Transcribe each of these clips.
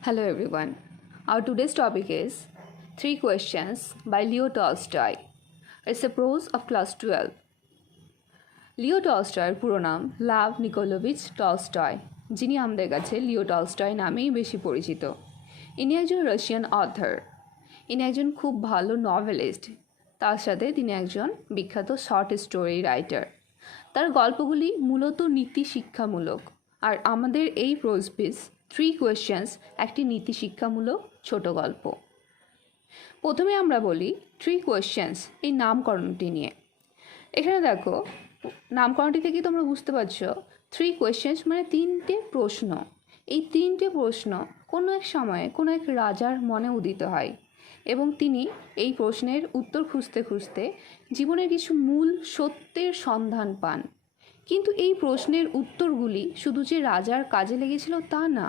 Hello everyone. Our today's topic is Three Questions by Leo Tolstoy. It's a prose of class 12. লিও টলস্টয়ের পুরো নাম লাভ নিকোলোভিচ Tolstoy, যিনি আমাদের কাছে Leo Tolstoy নামেই বেশি পরিচিত। ইনি একজন রাশিয়ান অথর। ইনি একজন খুব ভালো নভেলিস্ট। তার সাথে তিনি একজন বিখ্যাত শর্ট স্টোরি রাইটার। তার গল্পগুলি মূলত নীতি শিক্ষামূলক, আর আমাদের এই প্রোজ পিস থ্রি কোয়েশ্চেন্স একটি নীতি শিক্ষামূলক ছোট গল্প। প্রথমে আমরা বলি থ্রি কোয়েশ্চেন্স এই নামকরণটি নিয়ে। এখানে দেখো, নামকরণটি থেকে তোমরা বুঝতে পারছো থ্রি কোয়েশ্চেন্স মানে তিনটে প্রশ্ন। এই তিনটে প্রশ্ন কোনো এক সময়ে কোনো এক রাজার মনে উদিত হয় এবং তিনি এই প্রশ্নের উত্তর খুঁজতে খুঁজতে জীবনের কিছু মূল সত্যের সন্ধান পান। কিন্তু এই প্রশ্নের উত্তরগুলি শুধু যে রাজার কাজে লেগেছিল তা না,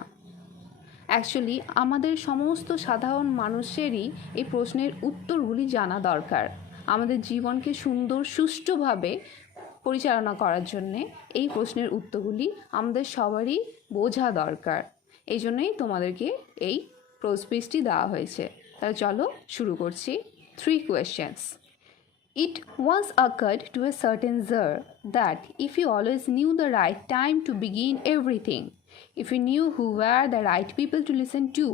অ্যাকচুয়ালি আমাদের সমস্ত সাধারণ মানুষেরই এই প্রশ্নের উত্তরগুলি জানা দরকার। আমাদের জীবনকে সুন্দর সুষ্ঠুভাবে পরিচালনা করার জন্যে এই প্রশ্নের উত্তরগুলি আমাদের সবারই বোঝা দরকার। এই জন্যই তোমাদেরকে এই প্রোজ পিসটি দেওয়া হয়েছে। তাহলে চলো শুরু করছি। Three questions. It once occurred to a certain Tsar that if he always knew the right time to begin everything, if he knew who were the right people to listen to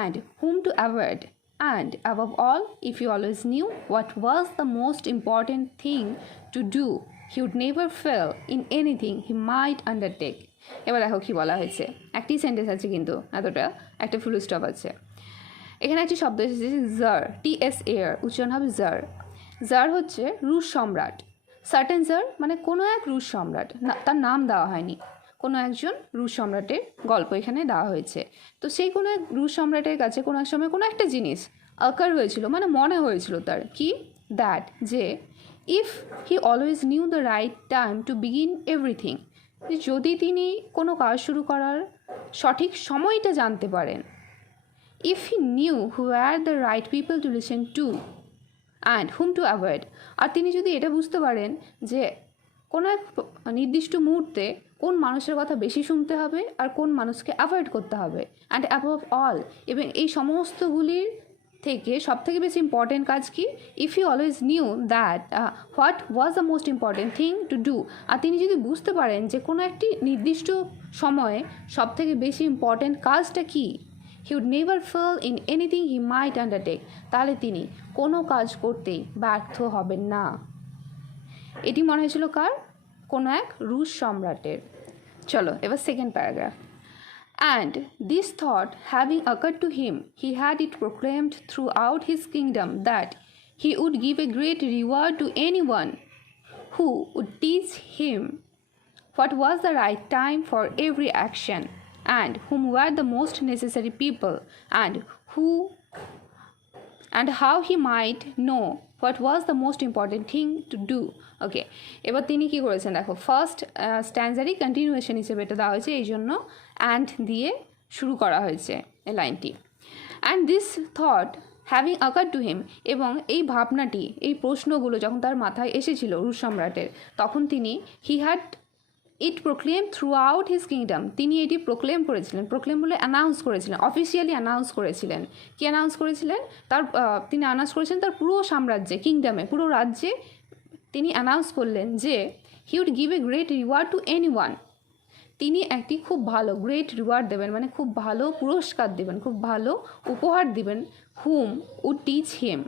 and whom to avoid, and above all, if he always knew what was the most important thing to do, he would never fail in anything he might undertake. এবার দেখো কী বলা হয়েছে। একটি sentence আছে, কিন্তু এতটা একটা full stop আছে। এখানে একটি শব্দ এসেছে জার, TSAR, উচ্চারণ হবে জার। জার হচ্ছে রুশ সম্রাট। সার্টেন জার মানে কোনো এক রুশ সম্রাট, তার নাম দেওয়া হয়নি, কোনো একজন রুশ সম্রাটের গল্প এখানে দেওয়া হয়েছে। তো সেই কোনো এক রুশ সম্রাটের কাছে কোনো এক সময় কোনো একটা জিনিস আকার হয়েছিল, মানে মনে হয়েছিল তার কি, দ্যাট যে if he always new the right time to begin everything, যদি তিনি কোনো কাজ শুরু করার সঠিক সময়টা জানতে পারেন, if he knew who are the right people to listen to and whom to avoid, আর তিনি যদি এটা বুঝতে পারেন যে কোনো এক নির্দিষ্ট মুহূর্তে কোন মানুষের কথা বেশি শুনতে হবে আর কোন মানুষকে অ্যাভয়েড করতে হবে, অ্যান্ড অ্যাবভ অল, এবং এই সমস্তগুলির থেকে সবথেকে বেশি ইম্পর্টেন্ট কাজ কি, if you always knew that what was the most important thing to do, আর তিনি যদি বুঝতে পারেন যে কোনো একটি নির্দিষ্ট সময়ে সবথেকে বেশি ইম্পর্টেন্ট কাজটা কী, he would never fail in anything he might undertake, তাহলে তিনি কোনো কাজ করতেই ব্যর্থ হবেন না। এটি মনে হয়েছিল কার, কোনো এক রুশ সম্রাটের। চলো এবার second paragraph. And this thought having occurred to him, he had it proclaimed throughout his kingdom that he would give a great reward to anyone who would teach him what was the right time for every action, and whom were the most necessary people, and how he might know what was the most important thing to do. ওকে, এবার তিনি কী করেছেন দেখো, first স্ট্যান্ডারই continuation হিসেবে এটা দেওয়া হয়েছে, এই জন্য অ্যান্ড দিয়ে শুরু করা হয়েছে এই লাইনটি। অ্যান্ড দিস থট হ্যাভিং আকার টু হিম, এবং এই ভাবনাটি, এই প্রশ্নগুলো যখন তার মাথায় এসেছিল রুশ সম্রাটের, তখন তিনি he had it proclaim through out his kingdom, তিনি এটি প্রোক্লেম করেছিলেন। প্রোক্লেম বলে অ্যানাউন্স করেছিলেন, অফিসিয়ালি অ্যানাউন্স করেছিলেন। কি অ্যানাউন্স করেছিলেন, তিনি অ্যানাউন্স করেছেন তার পুরো সাম্রাজ্যে, কিংডমে, পুরো রাজ্যে তিনি অ্যানাউন্স করলেন যে he would give a great reward to anyone, তিনি একটি খুব ভালো গ্রেট রিওয়ার্ড দেবেন, মানে খুব ভালো পুরস্কার দেবেন, খুব ভালো উপহার দিবেন, হুম উড টিচ হিম,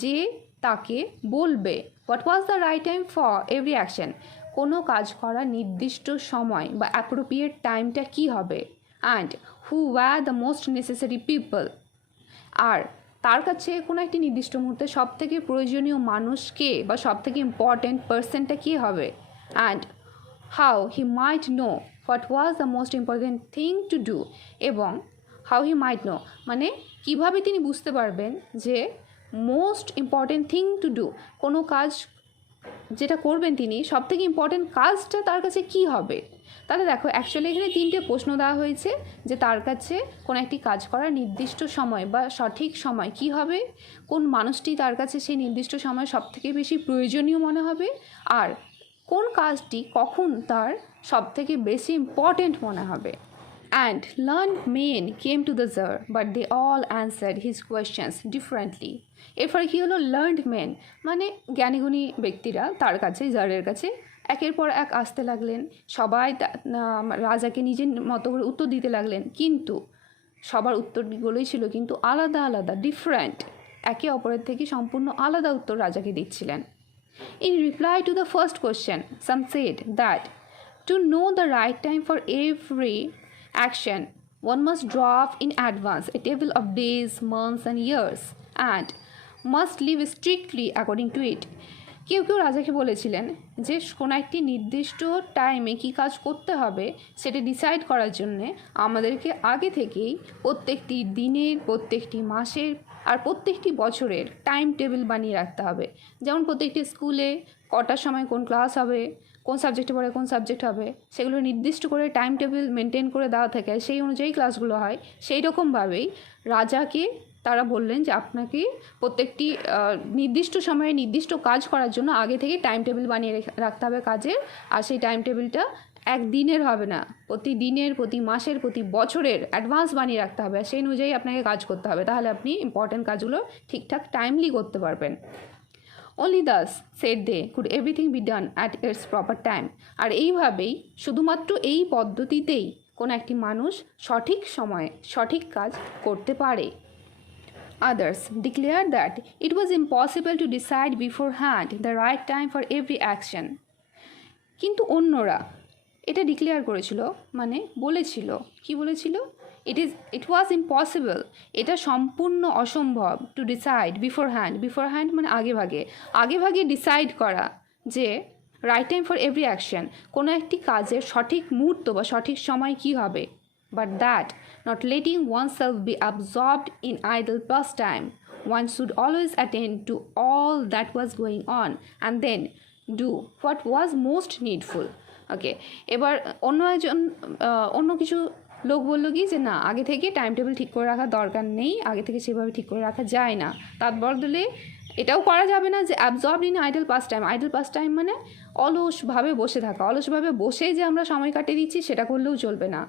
যে তাকে বলবে what was the right time for every action, কোনো কাজ করার নির্দিষ্ট সময় বা অ্যাপ্রোপ্রিয়েট টাইমটা কী হবে, and who were the most necessary people, আর তার কাছে কোনো একটি নির্দিষ্ট মুহূর্তে সবথেকে প্রয়োজনীয় মানুষকে বা সবথেকে ইম্পর্ট্যান্ট পার্সনটা কী হবে, and how he might know what was the most important thing to do, এবং হাউ হি মাইট নো মানে কীভাবে তিনি বুঝতে পারবেন যে most important thing to do, কোনো কাজ যেটা করবেন তিনি সবথেকে ইম্পর্ট্যান্ট কাজটা তার কাছে কী হবে। তাহলে দেখো, অ্যাকচুয়ালি এখানে তিনটে প্রশ্ন দেওয়া হয়েছে যে তার কাছে কোনো একটি কাজ করার নির্দিষ্ট সময় বা সঠিক সময় কী হবে, কোন মানুষটি তার কাছে সেই নির্দিষ্ট সময় সবথেকে বেশি প্রয়োজনীয় মনে হবে, আর কোন কাজটি কখন তার সবথেকে বেশি ইম্পর্ট্যান্ট মনে হবে। And learned men came to the Tsar, but they all answered his questions differently. এরপরে কী হলো, লার্নড মেন মানে জ্ঞানীগুণী ব্যক্তিরা তার কাছে, জারের কাছে একের পর এক আসতে লাগলেন। সবাই রাজাকে নিজের মতো করে উত্তর দিতে লাগলেন, কিন্তু সবার উত্তরগুলোই ছিল কিন্তু আলাদা আলাদা, ডিফারেন্ট, একে অপরের থেকে সম্পূর্ণ আলাদা উত্তর রাজাকে দিচ্ছিলেন। In reply to the first question, some said that to know the right time for every action, one must draw up in advance a table of days, months and years and must live strictly according to it. কেউ কেউ রাজাকে বলেছিলেন যে কোনো একটি নির্দিষ্ট টাইমে কী কাজ করতে হবে সেটা ডিসাইড করার জন্যে আমাদেরকে আগে থেকেই প্রত্যেকটি দিনের, প্রত্যেকটি মাসের আর প্রত্যেকটি বছরের টাইম টেবিল বানিয়ে রাখতে হবে। যেমন প্রত্যেকটি স্কুলে কটার সময় কোন ক্লাস হবে, কোন সাবজেক্টে পড়ে কোন সাবজেক্ট হবে, সেগুলো নির্দিষ্ট করে টাইম টেবিল মেনটেন করে দেওয়া থাকে, সেই অনুযায়ী ক্লাসগুলো হয়। সেই রকমভাবেই রাজাকে তারা বললেন যে আপনাকে প্রত্যেকটি নির্দিষ্ট সময়ে নির্দিষ্ট কাজ করার জন্য আগে থেকে টাইম টেবিল বানিয়ে রাখতে হবে কাজের। আর সেই টাইম টেবিলটা একদিনের হবে না, প্রতিদিনের, প্রতি মাসের, প্রতি বছরের অ্যাডভান্স বানিয়ে রাখতে হবে। আর সেই অনুযায়ী আপনাকে কাজ করতে হবে, তাহলে আপনি ইম্পর্ট্যান্ট কাজগুলো ঠিকঠাক টাইমলি করতে পারবেন। Only thus, said they, could everything be done at its proper time. আর এইভাবেই, শুধুমাত্র এই পদ্ধতিতেই কোনো একটি মানুষ সঠিক সময়ে সঠিক কাজ করতে পারে। Others declared that it was impossible to decide beforehand the right time for every action. কিন্তু অন্যরা এটা ডিক্লেয়ার করেছিল, মানে বলেছিল, কি বলেছিল, ইট ওয়াজ ইম্পসিবল, এটা সম্পূর্ণ অসম্ভব, টু ডিসাইড বিফোরহ্যান্ড মানে আগে ভাগে ডিসাইড করা যে right time for every action, কোনো একটি কাজের সঠিক মুহূর্ত বা সঠিক সময় কী হবে। But that, not letting oneself be absorbed in idle pastime, one should always attend to all that was going on and then do what was most needful. ওকে, এবার অন্য কিছু লোক বললো কি যে না, আগে থেকে টাইম টেবিল ঠিক করে রাখার দরকার নেই, আগে থেকে সেভাবে ঠিক করে রাখা যায় না। তার বদলে এটাও করা যাবে না যে absorbed in idol pass time মানে অলসভাবে বসে থাকা, অলসভাবে বসে যে আমরা সময় কাটিয়ে দিচ্ছি সেটা করলেও চলবে না।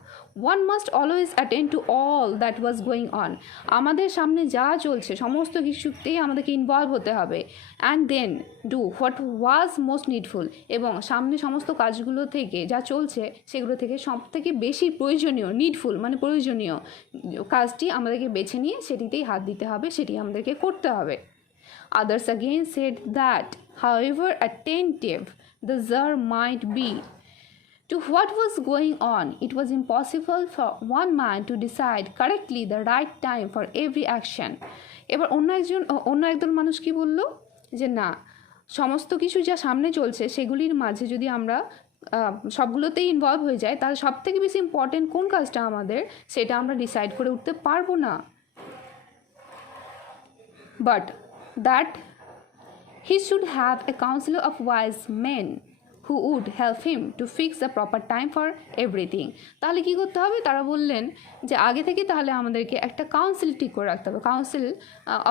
One must always attend to all that was going on, আমাদের সামনে যা চলছে সমস্ত কিছুতেই আমাদেরকে ইনভলভ হতে হবে। And then do what was most needful, এবং সামনে সমস্ত কাজগুলো থেকে যা চলছে সেগুলো থেকে সব থেকে বেশি প্রয়োজনীয়, নিডফুল মানে প্রয়োজনীয় কাজটি আমাদেরকে বেছে নিয়ে সেটিতেই হাত দিতে হবে, সেটি আমাদেরকে করতে হবে। Others again said that, however attentive the Tsar might be to what was going on, it was impossible for one man to decide correctly the right time for every action. এবার অন্য একদল মানুষ কি বলল যে না, সমস্ত কিছু যা সামনে চলছে সেগুলির মাঝে যদি আমরা সবগুলোতেই ইনভলভ হয়ে যায় তাহলে সব থেকে বেশি ইম্পর্টেন্ট কোন কাজটা আমাদের সেটা আমরা ডিসাইড করে উঠতে পারবো না। But that he should have a council of wise men who would help him to fix the proper time for everything. তাহলে কী করতে হবে, তারা বললেন যে আগে থেকে তাহলে আমাদেরকে একটা কাউন্সিল ঠিক করে রাখতে হবে, কাউন্সিল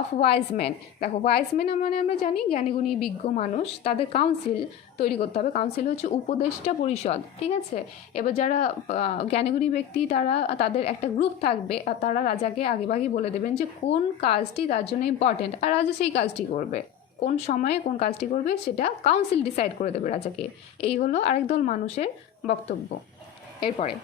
অফ ওয়াইজ ম্যান। দেখো, ওয়াইজ ম্যান মানে আমরা জানি জ্ঞানীগুণী বিজ্ঞ মানুষ, তাদের কাউন্সিল তৈরি করতে হবে। কাউন্সিল হচ্ছে উপদেষ্টা পরিষদ, ঠিক আছে। এবার যারা জ্ঞানীগুণী ব্যক্তি তাদের একটা গ্রুপ থাকবে, আর তারা রাজাকে আগেভাগেই বলে দেবেন যে কোন কাজটি তার জন্য ইম্পর্টেন্ট, আর রাজা সেই কাজটি করবে, কোন সময়ে কোন কাজটি করবে সেটা কাউন্সিল ডিসাইড করে দেবে রাজাকে। এই হলো আরেক দল মানুষের বক্তব্য। এরপরে,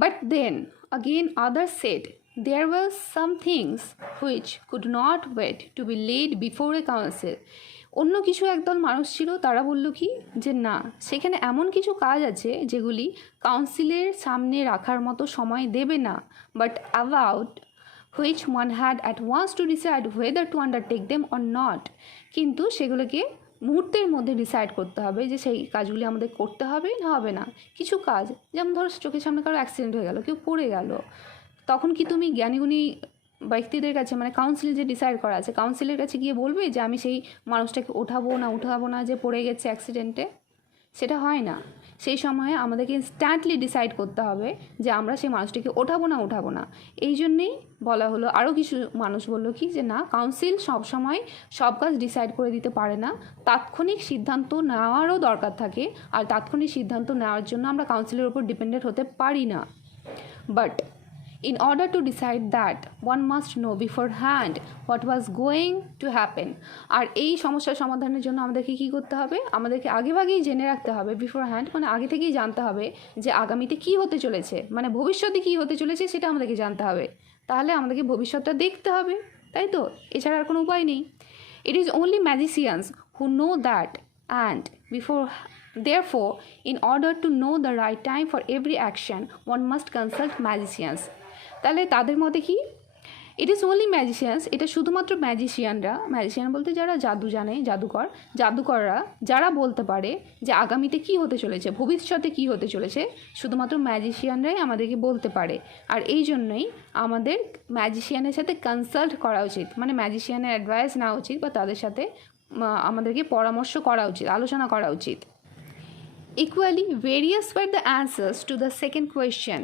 but then again others said there were some things which could not wait to be laid before a council. অন্য কিছু একদল মানুষ ছিল, তারা বলল কি যে না, সেখানে এমন কিছু কাজ আছে যেগুলি কাউন্সিলের সামনে রাখার মতো সময় দেবে না, but about which one had at once to decide whether to undertake them or not. কিন্তু সেগুলোকে মুহূর্তের মধ্যে ডিসাইড করতে হবে যে সেই কাজগুলি আমাদের করতে হবে না হবে না। কিছু কাজ, যেমন ধরো চোখের সামনে কারো অ্যাক্সিডেন্ট হয়ে গেল, কেউ পড়ে গেল, তখন কি তুমি জ্ঞানীগুণী ব্যক্তিদের কাছে, মানে কাউন্সিল যে ডিসাইড করা আছে, কাউন্সিলের কাছে গিয়ে বলবে যে আমি সেই মানুষটাকে উঠাবো না যে পড়ে গেছে অ্যাক্সিডেন্টে? সেটা হয় না। সেই সময়ে আমাদেরকে ইনস্ট্যান্টলি ডিসাইড করতে হবে যে আমরা সেই মানুষটিকে ওঠাবো না। এই জন্যেই বলা হলো, আরও কিছু মানুষ বললো কি যে না, কাউন্সিল সবসময় সব কাজ ডিসাইড করে দিতে পারে না, তাৎক্ষণিক সিদ্ধান্ত নেওয়ারও দরকার থাকে, আর তাৎক্ষণিক সিদ্ধান্ত নেওয়ার জন্য আমরা কাউন্সিলের উপর ডিপেন্ডেন্ট হতে পারি না। But in order to decide that, one must know beforehand what was going to happen. আর এই সমস্যার সমাধানের জন্য আমাদেরকে কী করতে হবে, আমাদেরকে আগেভাগেই জেনে রাখতে হবে, বিফোরহ্যান্ড মানে আগে থেকেই জানতে হবে যে আগামীতে কী হতে চলেছে, মানে ভবিষ্যতে কী হতে চলেছে সেটা আমাদেরকে জানতে হবে। তাহলে আমাদেরকে ভবিষ্যৎটা দেখতে হবে, তাই তো, এছাড়া আর কোনো উপায় নেই। It is only magicians who know that, and therefore, in order to know the right time for every action, one must consult magicians. তাহলে তাদের মতে কি, ইট ইজ ওনলি ম্যাজিশিয়ানস, এটা শুধুমাত্র ম্যাজিশিয়ানরা, ম্যাজিশিয়ান বলতে যারা জাদু জানে, জাদুকররা যারা বলতে পারে যে আগামীতে কী হতে চলেছে, ভবিষ্যতে কী হতে চলেছে, শুধুমাত্র ম্যাজিশিয়ানরাই আমাদেরকে বলতে পারে। আর এই জন্যই আমাদের ম্যাজিশিয়ানের সাথে কনসাল্ট করা উচিত, মানে ম্যাজিশিয়ানের অ্যাডভাইস নেওয়া উচিত বা তাদের সাথে আমাদেরকে পরামর্শ করা উচিত, আলোচনা করা উচিত। Equally various were the answers to the second question.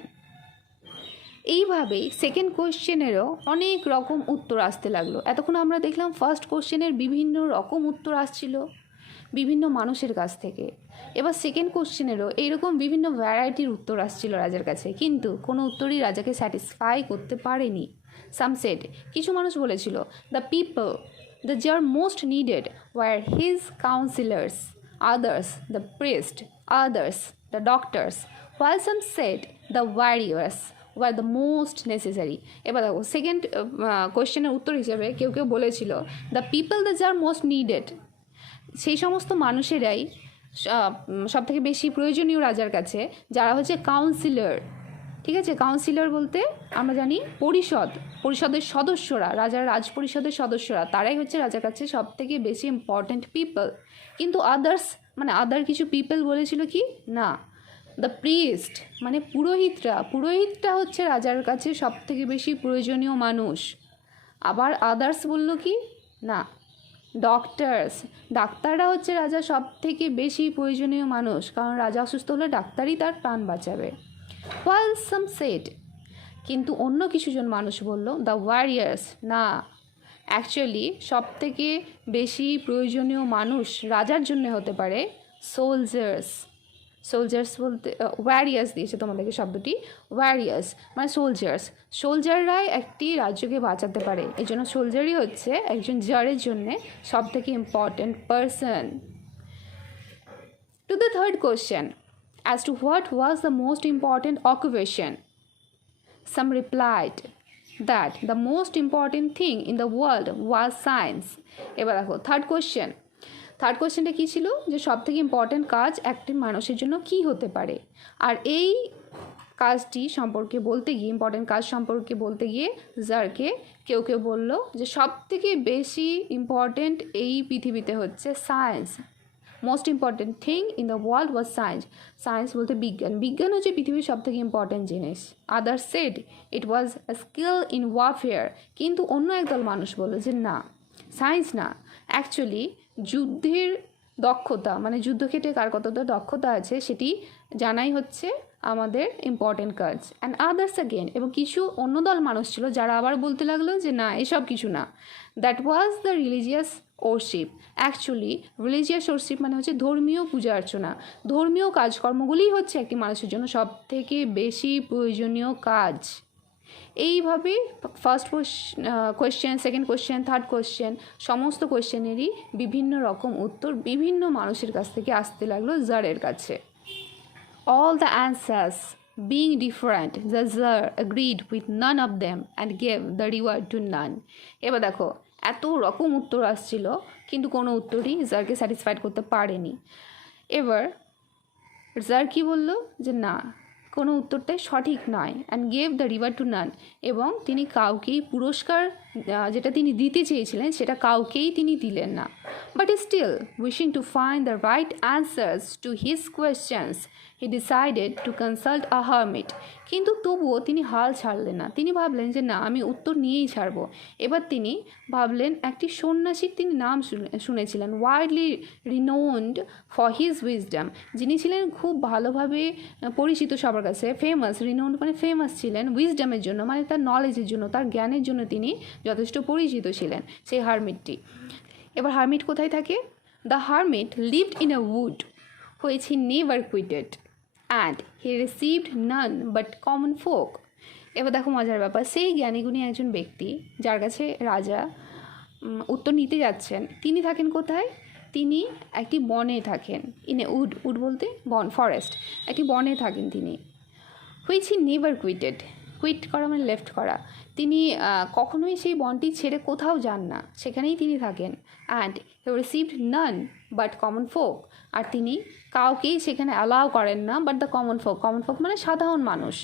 এইভাবেই সেকেন্ড কোয়েশ্চেনেরও অনেক রকম উত্তর আসতে লাগলো। এতক্ষণ আমরা দেখলাম ফার্স্ট কোয়েশ্চেনের বিভিন্ন রকম উত্তর আসছিল বিভিন্ন মানুষের কাছ থেকে, এবার সেকেন্ড কোয়েশ্চেনেরও এইরকম বিভিন্ন ভ্যারাইটির উত্তর আসছিল রাজার কাছে, কিন্তু কোনো উত্তরই রাজাকে স্যাটিসফাই করতে পারেনি। সাম সেড, কিছু মানুষ বলেছিল, দ্য পিপল দ্য যার most needed were his councillors, others the priest, others the doctors, while some said the warriors were the most necessary. এবার দেখো সেকেন্ড কোয়েশ্চেনের উত্তর হিসেবে কেউ কেউ বলেছিল the people that are most needed, সেই সমস্ত মানুষেরাই সবথেকে বেশি প্রয়োজনীয় রাজার কাছে, যারা হচ্ছে কাউন্সিলর। ঠিক আছে, কাউন্সিলর বলতে আমরা জানি পরিষদের সদস্যরা, রাজার রাজ পরিষদের সদস্যরা, তারাই হচ্ছে রাজার কাছে সবথেকে বেশি ইম্পর্ট্যান্ট পিপল। কিন্তু আদার্স মানে আদার কিছু পিপল বলেছিল কি না, দ্য প্রিস্ট মানে পুরোহিতরা হচ্ছে রাজার কাছে সবথেকে বেশি প্রয়োজনীয় মানুষ। আবার আদার্স বলল কি না, ডাক্তাররা হচ্ছে রাজার সবথেকে বেশি প্রয়োজনীয় মানুষ, কারণ রাজা অসুস্থ হলে ডাক্তারই তার প্রাণ বাঁচাবে। while some said, কিন্তু অন্য কিছুজন মানুষ বলল দ্য ওয়ারিয়ার্স, না, অ্যাকচুয়ালি সবথেকে বেশি প্রয়োজনীয় মানুষ রাজার জন্য হতে পারে সোলজার্স বলতে ওয়ারিয়ার্স দিয়েছে তোমাদেরকে শব্দটি, ওয়ারিয়ার্স মানে সোলজাররাই একটি রাজ্যকে বাঁচাতে পারে। এই জন্য সোলজারই হচ্ছে একজন জারের জন্যে সবথেকে important person. To the third question, as to what was the most important occupation, some replied that the most important thing in the world was science. এবার দেখো থার্ড কোয়েশ্চেনটা কী ছিল, যে সবথেকে ইম্পর্ট্যান্ট কাজ একটি মানুষের জন্য কি হতে পারে। আর এই কাজটি সম্পর্কে বলতে গিয়ে, ইম্পর্ট্যান্ট কাজ সম্পর্কে বলতে গিয়ে জারকে কেউ বলল যে সবথেকে বেশি ইম্পর্ট্যান্ট এই পৃথিবীতে হচ্ছে science. Most important thing in the world was science বলতে বিজ্ঞান হচ্ছে পৃথিবীর সবথেকে ইম্পর্ট্যান্ট জিনিস। Other said it was a skill in warfare, কিন্তু অন্য একদল মানুষ বলল যে না, সায়েন্স না, অ্যাকচুয়ালি যুদ্ধের দক্ষতা মানে যুদ্ধক্ষেত্রে কার কতটা দক্ষতা আছে সেটি জানাই হচ্ছে আমাদের ইম্পর্ট্যান্ট কাজ। অ্যান্ড আদার্স অ্যাগেন, এবং কিছু অন্য দল মানুষ ছিল যারা আবার বলতে লাগলো যে না, এসব কিছু না, that was the religious worship. Actually religious worship মানে হচ্ছে ধর্মীয় পূজা অর্চনা, ধর্মীয় কাজকর্মগুলিই হচ্ছে একটি মানুষের জন্য সবথেকে বেশি প্রয়োজনীয় কাজ। এইভাবে first question, second question, third question, সমস্ত কোয়েশ্চেনেরই বিভিন্ন রকম উত্তর বিভিন্ন মানুষের কাছ থেকে আসতে লাগলো জারের কাছে। All the answers being different, the Tsar agreed with none of them and gave the reward to none. এবার দেখো এত রকম উত্তর আসছিল, কিন্তু কোনো উত্তরই জারকে স্যাটিসফাইড করতে পারেনি। এবার জার কি বলল যে না, কোনো উত্তরটাই সঠিক নয়, and gave the reward two নান, এবং তিনি কাউকেই পুরস্কার যেটা তিনি দিতে চেয়েছিলেন সেটা কাউকেই তিনি দিলেন না। But still wishing to find the right answers to his questions, he decided to consult a hermit. কিন্তু তবুও তিনি হাল ছাড়লেন না, তিনি ভাবলেন যে না, আমি উত্তর নিয়েই ছাড়ব। এবার তিনি ভাবলেন একটি সন্ন্যাসীর তিনি নাম শুনেছিলেন, widely renowned for his wisdom, যিনি ছিলেন খুব ভালোভাবে পরিচিত সবার কাছে, ফেমাস, রিনোন্ড মানে ফেমাস ছিলেন, উইজডমের জন্য মানে তার নলেজের জন্য, তার জ্ঞানের জন্য তিনি যথেষ্ট পরিচিত ছিলেন, সেই হারমিটটি। এবার হারমিট কোথায় থাকে? The hermit lived in a wood which he never quitted. and he received none but common folk. এবার দেখো মজার ব্যাপার, সেই জ্ঞানীগুণী একজন ব্যক্তি যার কাছে রাজা উত্তর নিতে যাচ্ছেন, তিনি থাকেন কোথায়? তিনি একটি বনে থাকেন, ইন এ উড, উড বলতে বন, ফরেস্ট, একটি বনে থাকেন তিনি। Which he never quitted, quit করা মানে লেফট করা, তিনি কখনোই সেই বনটি ছেড়ে কোথাও যান না, সেখানেই তিনি থাকেন। And he received none but common folk, আর তিনি কাউকেই সেখানে অ্যালাউ করেন না but the common folk, common folk মানে সাধারণ মানুষ,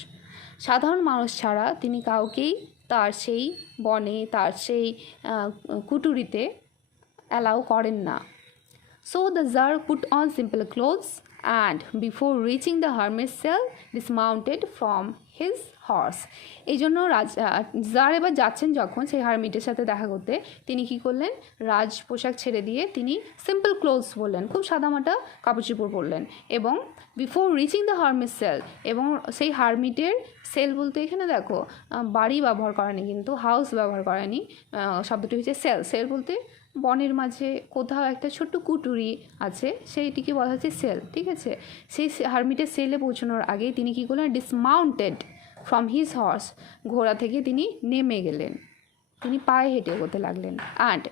সাধারণ মানুষ ছাড়া তিনি কাউকেই তার সেই বনে, তার সেই কুটুরিতে অ্যালাউ করেন না। So the Tsar put on simple clothes and before reaching the hermit's cell dismounted from his horse. এই জন্য জার এবার যাচ্ছেন যখন সেই হারমিটের সাথে দেখা করতে, তিনি কি করলেন? রাজ পোশাক ছেড়ে দিয়ে তিনি সিম্পল ক্লোথস বললেন, খুব সাদামাটা কাপড় চোপড় পরলেন, এবং before reaching the hermit cell, এবং সেই হারমিটের সেল বলতে এখানে দেখো বাড়ি ব্যবহার করেনি, কিন্তু হাউস ব্যবহার করেনি, শব্দটি হচ্ছে সেল। সেল বলতে বনের মাঝে কোথাও একটা ছোট্ট কুটুরি আছে, সেইটিকে বলা হচ্ছে সেল, ঠিক আছে? সেই হারমিটের সেলে পৌঁছানোর আগে তিনি কী করলেন? ডিসমাউন্টেড ফ্রম হিজ হর্স, ঘোড়া থেকে তিনি নেমে গেলেন, তিনি পায়ে হেঁটে এগোতে লাগলেন। And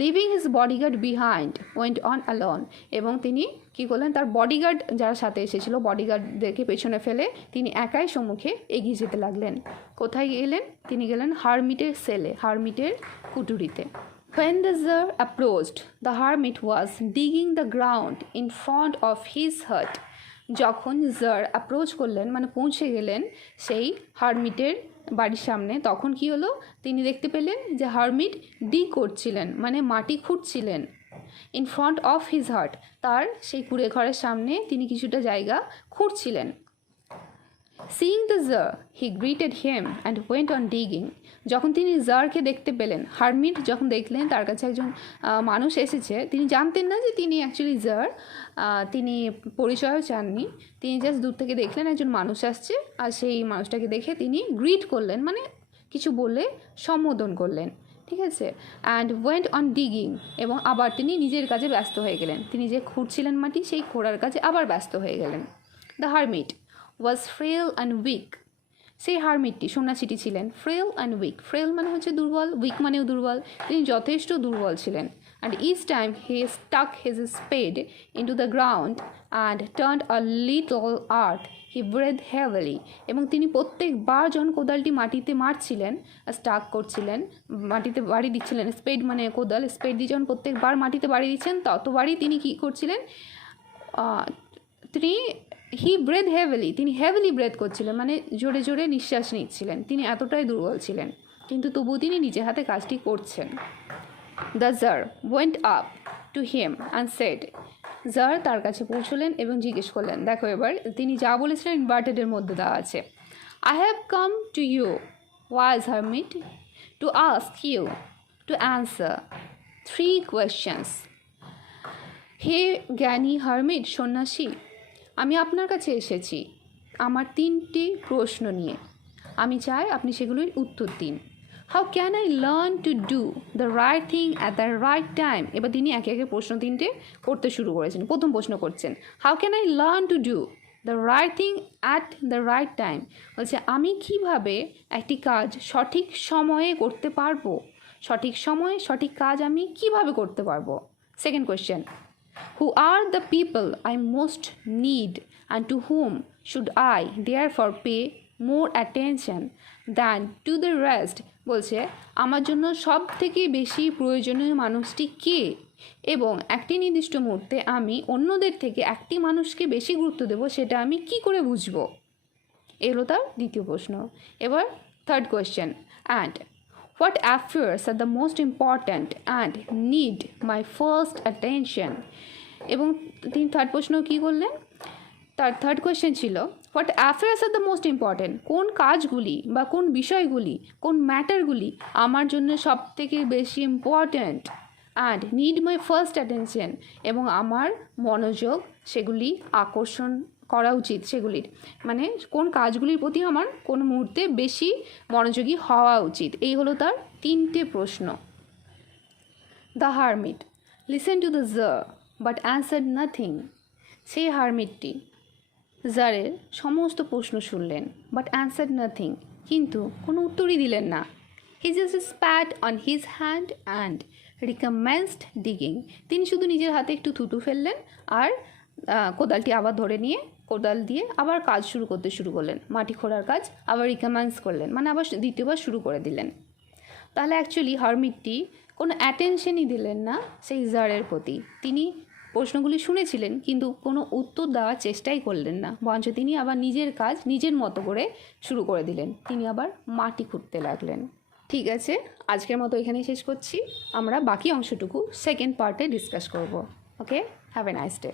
living his bodyguard behind went on alone, এবং তিনি কী করলেন? তার বডিগার্ড যারা সাথে এসেছিলো, বডিগার্ডদেরকে পেছনে ফেলে তিনি একাই সম্মুখে এগিয়ে যেতে লাগলেন। কোথায় গেলেন? তিনি গেলেন হারমিটের সেলে, হারমিটের কুটুরিতে। When the Tsar approached, the hermit was digging the ground in front of his hut. যখন জার অ্যাপ্রোচ করলেন মানে পৌঁছে গেলেন সেই হারমিটের বাড়ির সামনে, তখন কি হলো? তিনি দেখতে পেলেন যে হারমিট ডিগ করছিলেন মানে মাটি খুঁড়ছিলেন। ইন ফ্রন্ট অফ হিজ হাট, তার সেই কুড়ে ঘরের সামনে তিনি কিছুটা জায়গা খুঁড়ছিলেন। Seeing the Tsar, he greeted him and went on digging. যখন তিনি জারকে দেখতে পেলেন, হারমিট যখন দেখলেন তার কাছে একজন মানুষ এসেছে, তিনি জানতেন না যে তিনি অ্যাকচুয়ালি জার, তিনি পরিচয়ও চাননি, তিনি জাস্ট দূর থেকে দেখলেন একজন মানুষ আসছে, আর সেই মানুষটাকে দেখে তিনি গ্রিট করলেন মানে কিছু বলে সম্বোধন করলেন, ঠিক আছে? অ্যান্ড ওয়েন্ট অন ডিগিং, এবং আবার তিনি নিজের কাজে ব্যস্ত হয়ে গেলেন, তিনি যে খুঁড়ছিলেন মাটি সেই খোঁড়ার কাজে আবার ব্যস্ত হয়ে গেলেন। The hermit was frail and weak, সেই হারমিটটি সন্ন্যাসীটি ছিলেন ফ্রেল অ্যান্ড উইক, ফ্রেল মানে হচ্ছে দুর্বল, উইক মানেও দুর্বল, তিনি যথেষ্ট দুর্বল ছিলেন। And each time he stuck his spade into the ground and turned a little earth he breathed heavily, এবং তিনি প্রত্যেকবার যখন কোদালটি মাটিতে মারছিলেন, স্টাক করছিলেন, মাটিতে বাড়ি দিচ্ছিলেন, স্পেড মানে কোদাল, স্পেড দিয়ে যখন প্রত্যেকবার মাটিতে বাড়ি দিচ্ছেন ততবারই তিনি কী করছিলেন? তিনি হি ব্রেথ হেভিলি, তিনি হেভিলি ব্রেথ করছিলেন মানে জোরে জোরে নিঃশ্বাস নিচ্ছিলেন, তিনি এতটাই দুর্বল ছিলেন, কিন্তু তবুও তিনি নিজের হাতে কাজটি করছেন। The Tsar went up to him and said, Tsar তার কাছে পৌঁছলেন এবং জিজ্ঞেস করলেন, দেখো এবার তিনি যা বলেছিলেন ইনভার্টেডের মধ্যে দেওয়া আছে, I have come to you wise hermit to ask you to answer 3 questions. হে জ্ঞানী হারমিট, সন্ন্যাসী, আমি আপনার কাছে এসেছি আমার 3টি প্রশ্ন নিয়ে, আমি চাই আপনি সেগুলোর উত্তর দিন। How can I learn to do the right thing at the right time, এবার তিনি একে একে প্রশ্ন 3টে করতে শুরু করেছেন। প্রথম প্রশ্ন করছেন, how can I learn to do the right thing at the right time, বলছে আমি কিভাবে একটি কাজ সঠিক সময়ে করতে পারবো, সঠিক সময়ে সঠিক কাজ আমি কিভাবে করতে পারবো। Second question, who are the people I most need and to whom should I therefore pay more attention than to the rest, বলছে আমার জন্য সব থেকে বেশি প্রয়োজনীয় মানুষটি কে, এবং একটি নির্দিষ্ট মুহূর্তে আমি অন্যদের থেকে একটি মানুষকে বেশি গুরুত্ব দেব সেটা আমি কি করে বুঝবো। এগুলো তার দ্বিতীয় প্রশ্ন। এবার third question, and what affairs are the most important and need my first attention, এবং তিনি থার্ড প্রশ্ন কী করলেন, তার থার্ড কোয়েশ্চেন ছিল what affairs are the most important, কোন কাজগুলি বা কোন বিষয়গুলি, কোন ম্যাটারগুলি আমার জন্য সব থেকে বেশি important, and need my first attention, এবং আমার মনোযোগ সেগুলি আকর্ষণ করা উচিত, সেগুলির মানে কোন কাজগুলির প্রতি আমার কোন মুহূর্তে বেশি মনোযোগী হওয়া উচিত। এই হলো তার 3টে প্রশ্ন। The hermit listen to the Tsar but answered nothing, সেই হারমিটটি জারের সমস্ত প্রশ্ন শুনলেন, বাট অ্যান্সার নাথিং, কিন্তু কোনো উত্তরই দিলেন না। He just spat on his hand and recommenced digging. তিনি শুধু নিজের হাতে একটু থুতু ফেললেন আর কোদালটি আবার ধরে নিয়ে কোদাল দিয়ে আবার কাজ শুরু করলেন, মাটি খোঁড়ার কাজ আবার রিকমেন্স করলেন, মানে আবার দ্বিতীয়বার শুরু করে দিলেন। তাহলে অ্যাকচুয়ালি হারমিটটি কোনো অ্যাটেনশনই দিলেন না সেই জারের প্রতি। তিনি প্রশ্নগুলি শুনেছিলেন কিন্তু কোনো উত্তর দেওয়ার চেষ্টাই করলেন না, বরঞ্চ তিনি আবার নিজের কাজ নিজের মতো করে শুরু করে দিলেন। তিনি আবার মাটি খুঁড়তে লাগলেন। ঠিক আছে, আজকের মতো এখানেই শেষ করছি। আমরা বাকি অংশটুকু সেকেন্ড পার্টে ডিসকাস করব। ওকে, হ্যাভ এ নাইস ডে।